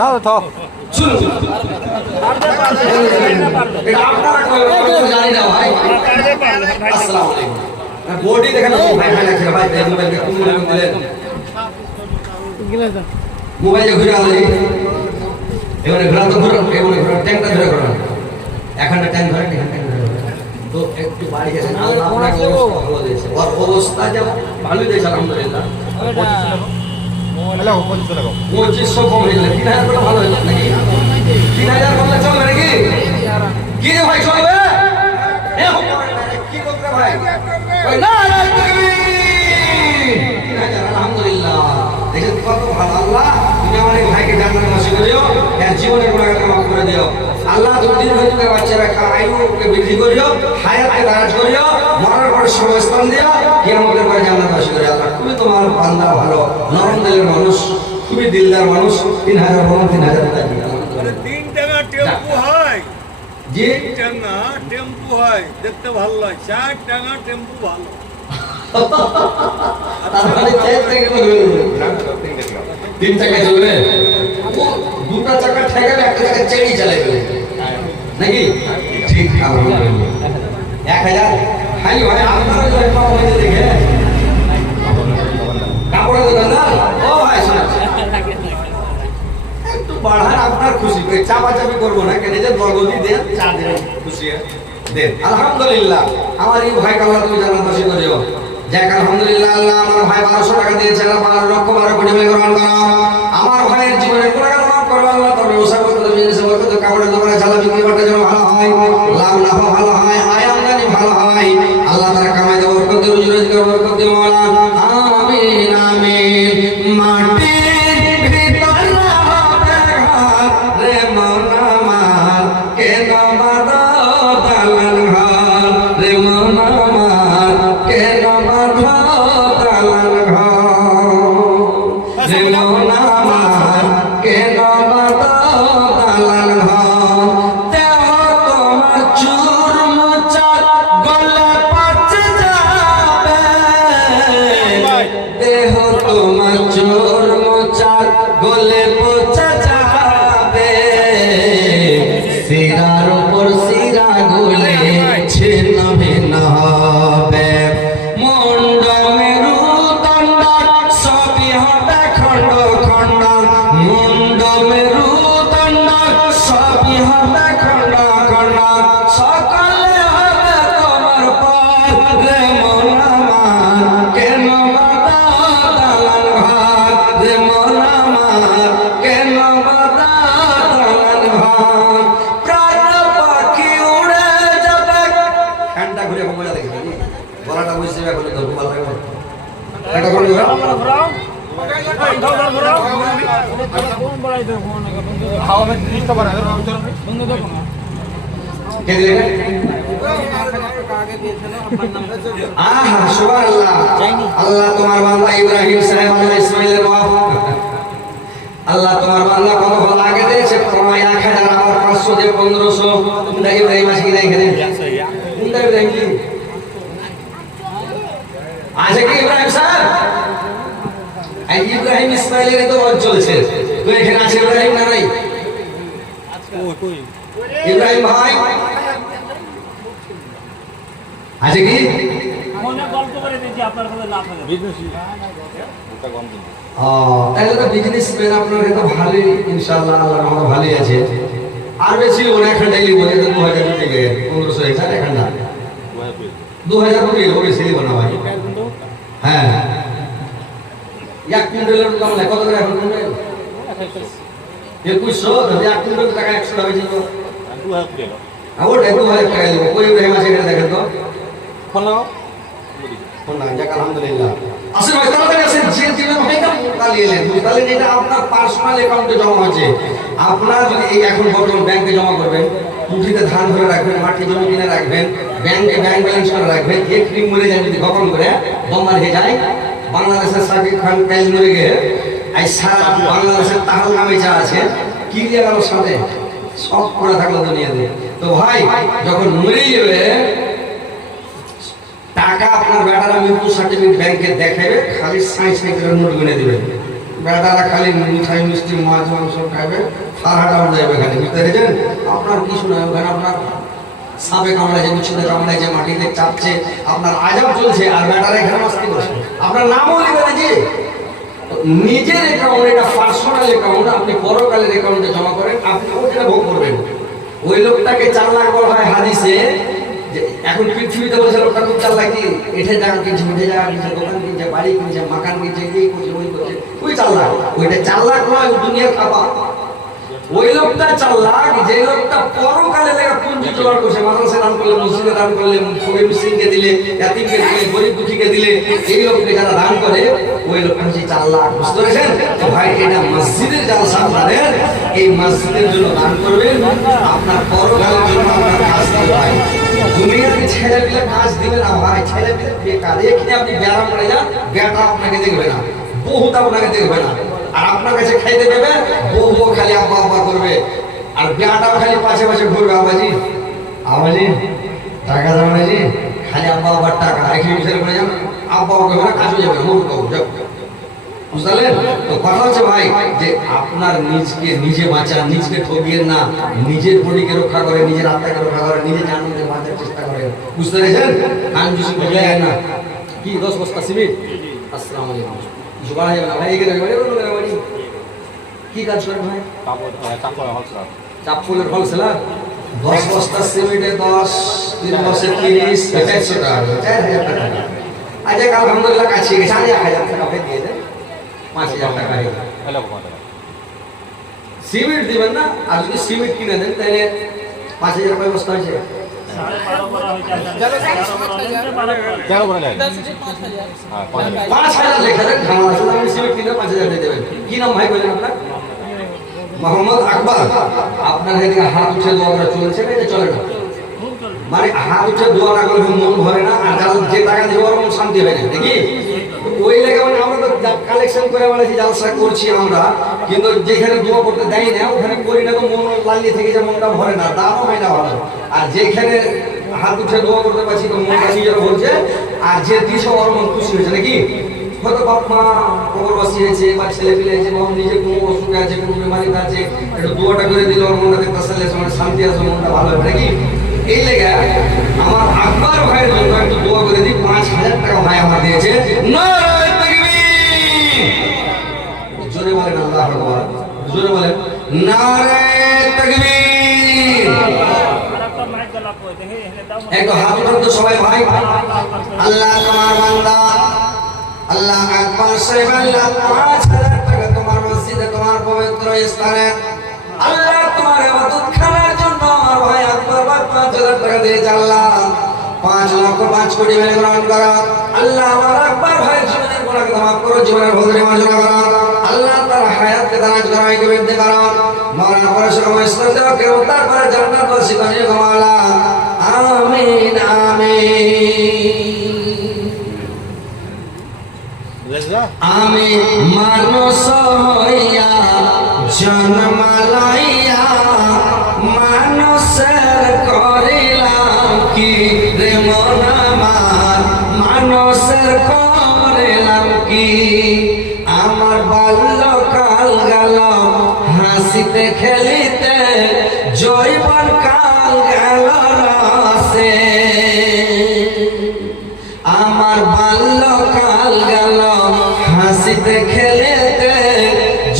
না তো শুনুন এটা আপনারা জানি না ভাই। আসসালামু আলাইকুম। বডি দেখেন ভাই ভাই লাগছে ভাই মোবাইলকে কোন দিলেন মোবাইলে ঘুরে আলো এবারে ঘোরা তো ঘুরো এবারে ঘোরা ট্যাঙ্কটা ধরে ঘোরা এখানটা ট্যাঙ্ক ধরে এখানটা ধরে তো একটু বাড়ি গেছেন আল্লাহ আপনাকে অবস্থা ভালো দিয়েছে ওর অবস্থা যেমন ভালোই দিয়েছে আলহামদুলিল্লাহ। হ্যালো কোন চলে গো 2500 কম হয়ে গেলে 3000 করে ভালো হয়ে নাকি 3000 করলে চলবে নাকি কি রে ভাই চলবে কি করবে ভাই ওই না আলহামদুলিল্লাহ দেখেন কত ভালো আল্লাহ তুমি আমার এই ভাইকে জান্নাতে নসিব করিও এর জীবনের গুনাহকে মাফ করে দিও আল্লাহ তুমি দিন হইতে বাচ্চারা আয়ুকে বৃদ্ধি করিও হায়াতকে দারাজ করিও মরার পরে সর্বস্থান দিও কিয়ামতের পরে জান্নাতে নসিব করিও আল্লাহ তুমি তোমার বান্দা ভালো নরম দিলের মানুষ খুবই দিলদার মানুষ 3000 বলুন 3000 টাকা দিও 3 টাকা টেম্পু হয় জি 3 টাকা টেম্পু হয় দেখতে ভালো লাগে 4 টাকা টেম্পু ভালো তাহলে 4 টাকা বলবে তিন টাকা চলবে দুটা চাকা ঠেকাবে একটা চাকা চেড়ি চালাবে নাকি ঠিক আলহামদুলিল্লাহ 1000 খালি ভাই আপনারা যদি পাওয়া যায় দেখে কাপড়ের দোকানদার ও ভাই শোনা একটু বাড়ান আপনার খুশি করে চাপাচাপি করবো না কেন যে বরগদি দেন চা দেন খুশি দেন আলহামদুলিল্লাহ আমার এই ভাই আল্লাহ তুমি জান্নাত নসিব করিও যাক আলহামদুলিল্লাহ আল্লাহ আমার ভাই 1200 টাকা দিয়েছে আল্লাহ 12 লক্ষ 12 কোটি টাকা গ্রহণ করো আমার ভাইয়ের জীবনের গুনাহ মাফ করো আল্লাহ তবে ব্যবসা করতে বিজনেস করতে কাপড়ের দোকানে চালা বিক্রি করতে যেন ভালো হয় লাভ লাভ ভালো হয় আয় আমদানি ভালো হয় আল্লাহ তাআলা কামাই দেব বরকত দিয়ে রুজি রোজগার বরকত দিয়ে মাওলা আমিন আমিন মাটির ভিতর হবে ঘর রে মওলা আমার কেন বাঁধো দালান ঘর রে মওলা আমার কেন বাঁধো দালান ঘর রে মওলা আমার কেন বাঁধো দালান ঘর দেহ তোমার চুর মোচার গলে পচে যাবে দেহ তোমার চোর মোচার গলে পচে যাবে শিরার উপর শিরা গলে ছিন্ন ভিন্ন হবে মুন্ড মেরুদণ্ড সবই হবে খণ্ড খণ্ড মুন্ড মেরুদণ্ড সবই হবে খণ্ড খণ্ড সকলে হবে তোমার পর রে মওলা আমার কেন বাঁধো দালান ঘর রে মওলা আমার কেন বাঁধো দালান ঘর প্রাণ পাখি উড়ে যাবে কানটা ঘুরে মজা দেখি গলাটা বুঝতে এখন তো ভালো লাগবে এটা করে দাও কে দিলে আহা সুবহানাল্লাহ আল্লাহ তোমার বান্দা ইব্রাহিম সাহেব আলাইহিস ইসমাইলের বাপ আল্লাহ তোমার বান্দা কত ভালো আগে দিয়েছে তোমায় 1000 আর 500 দিয়ে 1500 কোনটা ইব্রাহিম আছে কি না এখানে কোনটা ইব্রাহিম কি আছে কি ইব্রাহিম সাহেব এই ইব্রাহিম ইসমাইলের তো বল চলছে তো এখানে আছে ইব্রাহিম না নাই ইব্রাহিম ভাই আছে কি মনে গল্প করে দিয়েছি আপনার কথা লাভ হবে বিজনেস তাহলে তো বিজনেস ম্যান আপনার তো ভালোই ইনশাআল্লাহ আল্লাহর রহমতে ভালোই আছে আর বেশি অনেক ডেইলি বলে তো 2000 থেকে 1500 এখান এখন না 2000 কোটি ওরে সেলি বানা ভাই হ্যাঁ এক কুইন্টালের দাম কত করে এখন কুইন্টাল 2100 যদি এক কুইন্টাল টাকা 100 টাকা হয়ে যাবে 2000 টাকা আবার 2000 টাকা দেব কই ইব্রাহিম আছে এখানে দেখেন তো ফোন লাগাও ফোন লাগান যাক আলহামদুলিল্লাহ আসলে ভাই তাড়াতাড়ি আসেন যে দিবেন ভাই না তাহলে এলেন তাহলে এটা আপনার পার্সোনাল অ্যাকাউন্টে জমা আছে আপনারা যদি এই এখন বর্তমান ব্যাংকে জমা করবেন মুঠিতে ধান ধরে রাখবেন মাটি জমি কিনে রাখবেন ব্যাংকে ব্যাংক ব্যালেন্স করে রাখবেন এক ক্রিম মরে যায় যদি গোপন করে দমার হয়ে যায় বাংলাদেশের সাকিব খান কাইল মরে গিয়ে এই সারা বাংলাদেশের তাহাল নামে যা আছে কি দিয়ে গেল সাথে সব করে থাকলো দুনিয়াতে তো ভাই যখন মরে যাবে টাকা আপনার বেটারা মৃত্যু সার্টিফিকেট ব্যাংকে দেখাবে খালি 60 টাকার নোট গুনে দিবেন বেটারা খালি মিঠাই মিষ্টি মাছ মাংস খাবে, সারাটা যাবে এখানে, বুঝতে পেরেছেন? আপনার কিছু নয়, ওখানে আপনার সাপে কামড়াইছে, বিচ্ছুতে কামড়াইছে, মাটিতে চাপছে, আপনার আজাব চলছে, আর বেটারা এখানে মাস্তি করছে। আপনার নামও লিখে যে নিজের অ্যাকাউন্ট, এটা পার্সোনাল অ্যাকাউন্ট, আপনি পরকালের অ্যাকাউন্টে জমা করেন, আপনি ওখানে ভোগ করবেন। ওই লোকটাকে 4 লাখ বলা হয় হাদিসে, যে এখন পৃথিবীতে বলছে লোকটা খুব চালাক, কি এটা জায়গা কিনছে, ওইটা জায়গা কিনছে, দোকান কিনছে, বাড়ি কিনছে, মাকান কিনছে, এই করছে, ওই করছে, ওই 4 লাখ। ওইটা 4 লাখ নয়, দুনিয়ার খাপা। ওই লোকটা 4 লাখ, যে লোকটা পরকালে লেখা পুঞ্জি জোগাড় করছে, মাদ্রাসা দান করলে, মসজিদে দান করলে, ফকির মিসকিনকে দিলে, ইয়াতিমকে দিলে, গরিব দুঃখীকে দিলে, এই লোককে যারা দান করে, ওই লোকটা হচ্ছে 4 লাখ। বুঝতে পেরেছেন? তো ভাই, এটা মসজিদের জালসা আপনাদের, এই মসজিদের জন্য দান করবেন, আপনার পরকালের জন্য আপনার কাজ দিবে। ভাই, দুনিয়াতে ছেলে পেলে কাজ দিবে না ভাই, ছেলে পেলে বেকার। এখানে আপনি ব্যায়াম করে যান, বেটা আপনাকে দেখবে না, বহুত আপনাকে দেখবে না, আর আপনার কাছে খাইতে দেবে, বউ খালি আব্বা আব্বা করবে, আর বেটাও খালি পাশে পাশে ঘুরবে, আবাজি আবাজি টাকা দাবাজি, খালি আব্বা আব্বার টাকা। এখানে ছেলে করে যান, আব্বা আব্বা করে কাজে যাবে, মূর্খ যাবে। বুঝলেন? তো কথা হচ্ছে ভাই, যে আপনার নিজকে নিজে বাঁচান, নিজকে ঠকিয়েন না, নিজের বডিকে রক্ষা করে, নিজের আত্মাকে রক্ষা করে, নিজে জানতে বাঁচার চেষ্টা করেন। বুঝতে পেরেছেন? কান জুসি বলে না কি 10 বস্তা সিমেন্ট। আসসালামু আলাইকুম। কিছু বলা যাবে না ভাই, এখানে বাড়ি কি কাজ করে ভাই? চাপফুলের হোলসেলার। 10 বস্তা সিমেন্টে 10, 3 বস্তা 30, 400 টাকা, 4000 টাকা। আজ আলহামদুলিল্লাহ কাছে গেছে, 1000 টাকা দিয়ে দেন, 5000 টাকা। সিমেন্ট দিবেন না, আর যদি সিমেন্ট কিনে দেন তাহলে 5000 টাকা বস্তা আছে। 5000 লেখা দেন, সিমেন্ট কিনে 5000 দিয়ে দেবেন। কি নাম ভাই বললেন আপনার? মোহাম্মদ আকবর। আপনার এদিকে হাত উঠে দোয়া করা চলছে না? এটা চলে না, মানে হাত উঠে দোয়া না করলে মন ভরে না, আর যে টাকা দিয়ে ওর মন শান্তি হয় না, দেখি ওই লেগে। মানে আমরা তো কালেকশন করে বলেছি, জালসা করছি আমরা, কিন্তু যেখানে দোয়া করতে দেয় না, ওখানে করি না, তো মন লালিয়ে থেকে যে মনটা ভরে না, দামও হয় না ভালো। আর যেখানে হাত উঠে দোয়া করতে পারছি, তো মনটা নিজের ভরছে, আর যে দিয়েছে ওর মন খুশি হয়েছে, নাকি? হয়তো বাপ মা কবরবাসী হয়েছে, বা ছেলে পেলে আছে, বা নিজে কোনো অসুখে আছে, কোনো বেমারিতে আছে, একটু দোয়াটা করে দিলে ওর মনটাতে তাসাল্লি আসে, মানে শান্তি আসে, মনটা ভালো হবে, নাকি? এই লেগে আমার আকবর ভাইয়ের জন্য একটু দোয়া করে দিই। 5000 টাকা ভাই আমার দিয়েছে। নারায়ে তাকবীর, জোরে বলেন আল্লাহু আকবার, জোরে বলেন নারায়ে তাকবীর। একটু হাত উঠান তো সবাই ভাই। আল্লাহ তোমার বান্দা, আল্লাহ আকবার সাহেব, আল্লাহ 5000 টাকা তোমার মসজিদে, তোমার পবিত্র স্থানে আল্লাহ তোমার ইবাদত খানার জন্য আমার ভাই আকবর ভাই 5000 টাকা দিয়েছে। আল্লাহ 5 লক্ষ 5 কোটি মেনে গ্রহণ করো। আল্লাহ আমার আকবর ভাইয়ের জীবনের গুনাহকে মাফ করো, জীবনের ভুলকে মার্জনা করো। আল্লাহ তার হায়াতকে দারাজ করো, আয়কে বৃদ্ধি করো, মরণ পরে সময় ইসলাম দেওয়া কেউ তারপরে জান্নাত বাসী বানিয়ে দাও আল্লাহ। আমিন আমিন। আমি মানুষ হইয়া জন্মালাইয়া মানুষের করিলাম কি রে মন আমার, মানুষের করিলাম কি? আমার বাল্যকাল গেল হাসিতে খেলিতে, জৈবন কাল গেল রসে। আমার বাল্যকাল গেল হাসিতে খেলিতে,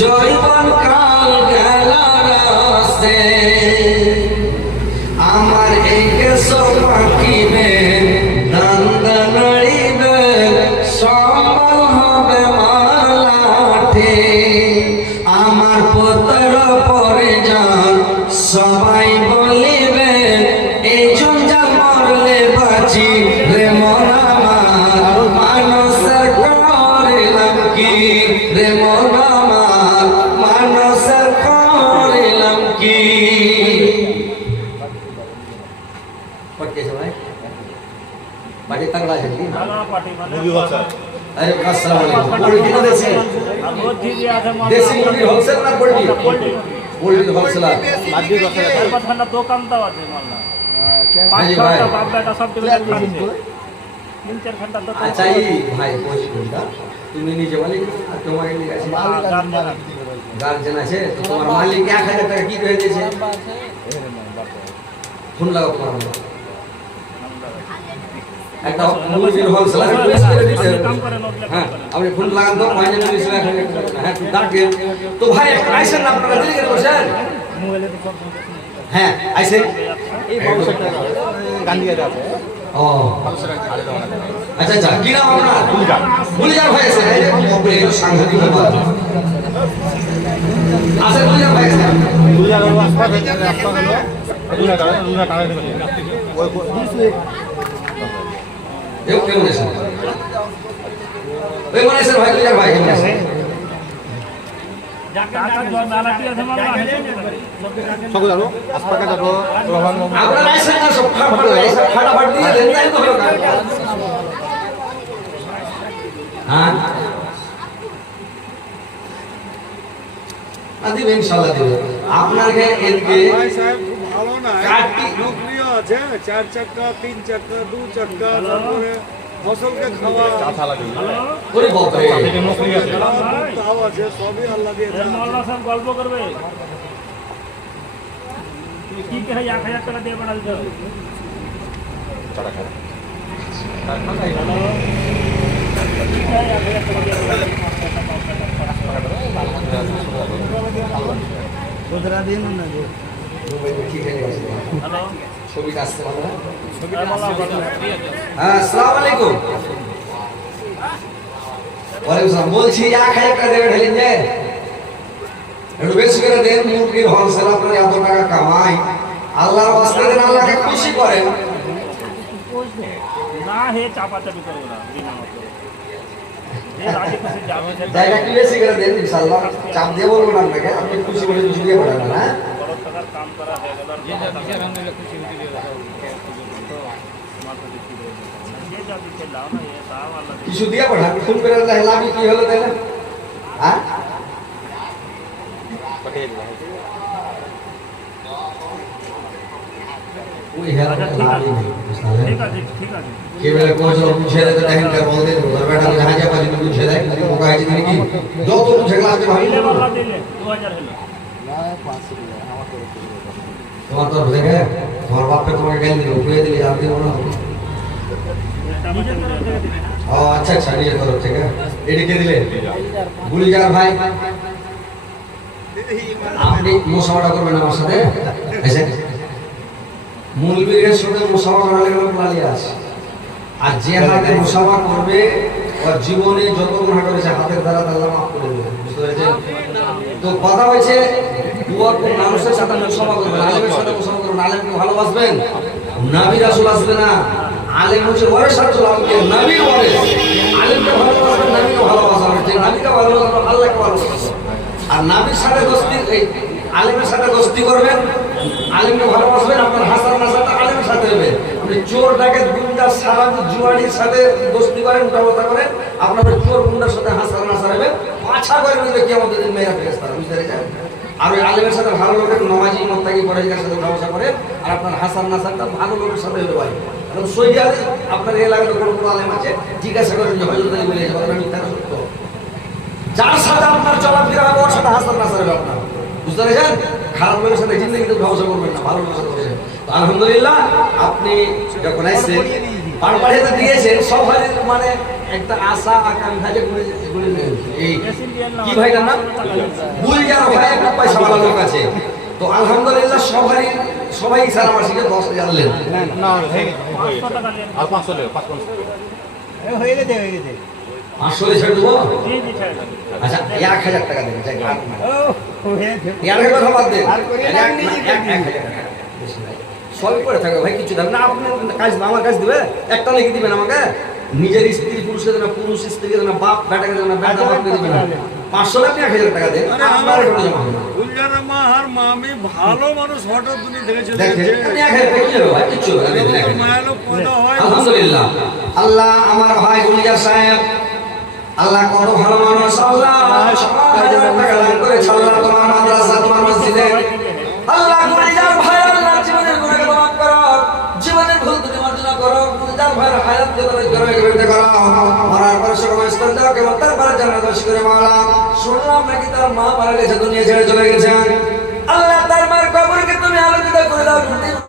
জৈবন কাল গেল রসে। আমার এই কেশ পাকিবে, দন্দ নড়িবে, সম্বল হবে মালাঠে। আমার পুত্র পরিজন সবাই বলিবে, এই জঞ্জাল মরলে বাঁচি রে মন আমার, মানুষের করিলাম কি রে মন আমার, মানুষের করিলাম কি? ভাই বাড়ি তাগড়া আছে কি? আরে আসসালামু আলাইকুম। পোল্ট্রি না দেশি? দেশি মুরগি হোলসেল না পোল্ট্রি? Poultry wholesaler. দোকান দাও আছে মাল্লা, আচ্ছা ভাই, তুমি নিজে মালিক আর তোমাকে নিয়ে আছে গার্জেন আছে, তো তোমার মালিক 1000 টাকা কি করে দিয়েছে? ফোন লাগাও তোমার একটা মুরগির হোলসেলার প্রেস করে দিতে হবে। হ্যাঁ আপনি ফোন লাগান তো মাইনে পুলিশ 1000 টাকা। হ্যাঁ ডাকেন তো ভাই একটা আইসেন না, আপনারা দেরি করে বসেন। হ্যাঁ আইসেন এই বংশটা গান্ধীতে আছে। ও আচ্ছা আচ্ছা, কি নাম আপনার? গুলজার ভাই আছে, এই যে বাপরে এটা সাংঘাতিক ব্যাপার। আচ্ছা গুলজার ভাই আছে, দুইয়ার হাসপাতালে হাসপাতালে রুনা কানে দেবে ওই কেমন আছেন? ওই মনে আছে ভাই, গুলজার ভাই কেমন আছেন? সকল যাবো হাসপাতালে যাবো রোহান আপনার আইসেন না, সব ফাটাফাট দিয়ে দেন, তাই তো হলো কাজ। হ্যাঁ দিবেন ইনশাআল্লাহ দিবেন। আপনার এদিকে ভাই সাহেব খুব ভালো না, কাটি- নকরিও আছে 4 চাকা 3 চাকা 2 চাকা, তারপরে ফসলকে খাওয়া কাঁথা লাগে ওরে বাপরে, থেকে নকরি আছে তাও আছে, সবই আল্লাহ দিয়ে দেন। মৌলানা সাহেব গল্প করবে কি কে 1000 টাকা দিয়ে বানাল দাও চাটা খায় ঠিক আছে হ্যালো ছবি আসছে ভালো না? হ্যাঁ আসসালামু আলাইকুম। ওয়ালাইকুম সালাম। বলছি 1000 টাকা দেবে ঢেলেন যে একটু বেশি করে দেন, মুরগির হোলসেল আপনার এত টাকা কামাই, আল্লাহর ওয়াস্তে দেন, আল্লাহকে খুশি করেন। না হে চাপাচাপি করবো না বিনা মতলবে হে রাজি খুশি যাবে জায়গা একটু বেশি করে দেন ইনশাআল্লাহ, চাপ দিয়ে বলবো না আপনাকে, আপনি খুশি করে খুশি দিয়ে পাঠাবেন না। বড় টাকার কাম করা হয়ে গেল যে যা দিচ্ছে লাও না এ তাও আল্লাহ কিছু দিয়ে পাঠান, ফোন করে লাভ কি হলো তাই না? হ্যাঁ পাঠিয়ে দিবা ওই হেরা আচ্ছা, ঠিক আছে। ঠিক আছে ঠিক আছে কে বেলা কোচো পুছে দেয় দেখেন কার বলতে তোর বেটা যা যা পারি পুছে দেয় কিন্তু মোকা আছে নাকি যত পুছে ক্লাসে ভালো দিলে বাবা দিলে 2000 হলো তোমার তো দেখে তোমার বাপকে তোমাকে গাল দিল কুয়ে দিলি আর দিও না। নিজের তরফ থেকে দিলে ও আচ্ছা আচ্ছা নিজের তরফ থেকে এটি কে দিলে? গুলিজার ভাই, আপনি মুসাফা করবেন আমার সাথে এসে মুলবিরের সাথে মুসাফা করালে গেল প্লালিয়াস, আর যে হাতে মুসাফা করবে ওর জীবনে যত গুনাহ করেছে হাতের দ্বারা আল্লাহ মাফ করে দেবে, বুঝতে পেরেছেন? তো কথা হচ্ছে দুয়ার কোন মানুষের সাথে মুসাফা করবেন, আলেমের সাথে মুসাফা করবেন, আলেমকে ভালোবাসবেন, নবী রাসূল আসবে না, আলেম হচ্ছে ওয়ারিসাতুল আম্বিয়া, নবীর ওয়ারিস, আলেমকে ভালোবাসবেন, নবীকে ভালোবাসবেন, যে নবীকে ভালোবাসবেন আল্লাহকে ভালোবাসবেন, আর নবীর সাথে দোস্তি এই আলেমের সাথে দোস্তি করবেন, আলেমকে ভালোবাসবেন, আপনার হাসান নাসাটা আলেমের সাথে হবে। আপনি চোর ডাকাত গুন্ডা সারাজ জুয়ারির সাথে দোস্তি করেন, উঠাবসা করেন, আপনার চোর গুন্ডার সাথে হাসান নাসা হবে, পাছা করে নেবে কি আমাদের দিন মেয়েরা ফেরেশতা, বুঝতে পেরেছেন? আর ওই আলেমের সাথে ভালো লোকের নমাজি মোত্তাকি পরেজগার সাথে উঠাবসা করেন, আর আপনার হাসান নাসাটা ভালো লোকের সাথে হবে ভাই। কারণ সৌদি আরবে আপনার এলাকাতে কোনো কোনো আলেম আছে, জিজ্ঞাসা করেন যে হযরত আলী বলে কথাটা মিথ্যা না সত্য, যার সাথে আপনার চলাফেরা হবে ওর সাথে হাসান নাসা হবে আপনার, বুঝতে পেরেছেন? খারাপ লোকের সাথে জিন্দগিতে ব্যবসা করবেন না, ভালো লোকের সাথে করবেন। তো আলহামদুলিল্লাহ আপনি যখন আসছেন পার পাড়িতে দিয়েছেন সবাই মানে একটা আশা আকাঙ্ক্ষা যে এই কি ভাইটার নাম গুলজার ভাই, একটা পয়সাওয়ালা লোক আছে, তো আলহামদুলিল্লাহ সবাই সালাম আসিকে 10,000 নেন। না হয়ে 500 টাকা দিয়ে আর 500 টাকা 500 হয়ে গেছে 500 ছেড়ে দেবো। জি জি ছেড়ে দেন। আচ্ছা 1000 টাকা দেবেন, যাই আর না। ও এর আগে কথা বাদ দেন, আর করি না, আমি নিজে করি। 1000 টাকা বেশি নাই। সবই করে থাকবে ভাই, কিছু দেবেন না, আপনি কাজ আমার কাজ দিবে, একটা লিখে দিবেন আমাকে, নিজের স্ত্রী পুরুষকে দেবেন, পুরুষ স্ত্রীকে দেবেন, বাপ বেটাকে দেবেন, বেটা বাপকে দিবেন না। 500 টাকা 1000 টাকা দেন, আরে আপনার আমার এটা জমা হবে না। গুলজার মা আর মামি ভালো মানুষ, হঠাৎ তুমি দেখে চলে দেখেন যাচ্ছে। আপনি 1000 টাকা কি হবে ভাই, কিচ্ছু হবে না, দেখেন, দেখেন। মায়ালো পয়দা হয় আলহামদুলিল্লাহ আল্লাহ আমার ভাই গুলজার সাহেব আল্লাহ কত ভালো মানুষ, আল্লাহ 1000 টাকা দান করেছে আল্লাহ তোমার মাদ্রাসা তোমার মসজিদে, আল্লাহ গুলজার ভাই আল্লাহ জীবনের গুনাহকে মাফ করো, জীবনের ভুল ত্রুটি মার্জনা করো, গুলজার ভাইয়ের হায়াত যত করো মরার পর সময় স্তর কেমন তারপরে জান্নাতবাসী করে মাওলা শুনলাম নাকি তার মা মারা গেছে দুনিয়া ছেড়ে চলে গেছে